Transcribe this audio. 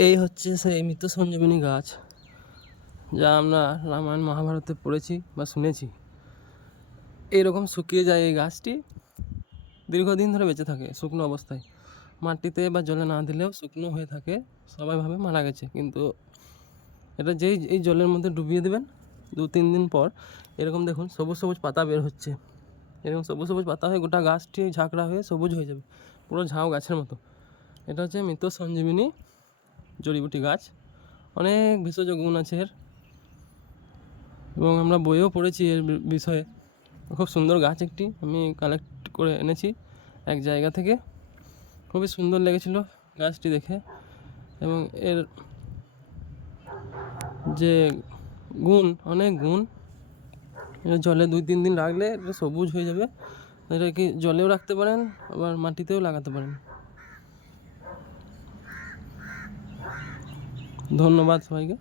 এই হচ্ছে সেই মৃত সঞ্জীবনী গাছ, যা আমরা রামায়ণ মহাভারতে পড়েছি বা শুনেছি। এইরকম শুকিয়ে যায় এই গাছটি, দীর্ঘদিন ধরে বেঁচে থাকে শুকনো অবস্থায়, মাটিতে বা জলে না দিলেও শুকনো হয়ে থাকে। সবাই ভাবে মারা গেছে, কিন্তু এটা যেই এই জলের মধ্যে ডুবিয়ে দেবেন 2-3 দিন পর এরকম দেখুন সবুজ সবুজ পাতা বের হচ্ছে। এরকম সবুজ সবুজ পাতা হয়ে গোটা গাছটি ঝাঁকড়া হয়ে সবুজ হয়ে যাবে, পুরো ঝাউ গাছের মতো। এটা হচ্ছে মৃত সঞ্জীবনী জড়িবুটি গাছ। অনেক ভেষজ গুণ আছে এর, এবং আমরা বইও পড়েছি এর বিষয়ে। খুব সুন্দর গাছ একটি, আমি কালেক্ট করে এনেছি এক জায়গা থেকে। খুবই সুন্দর লেগেছিল গাছটি দেখে, এবং এর যে গুণ, অনেক গুণ। এটা জলে 2-3 দিন রাখলে এটা সবুজ হয়ে যাবে। এটাকে জলেও রাখতে পারেন, আবার মাটিতেও লাগাতে পারেন। ধন্যবাদ সবাইকে।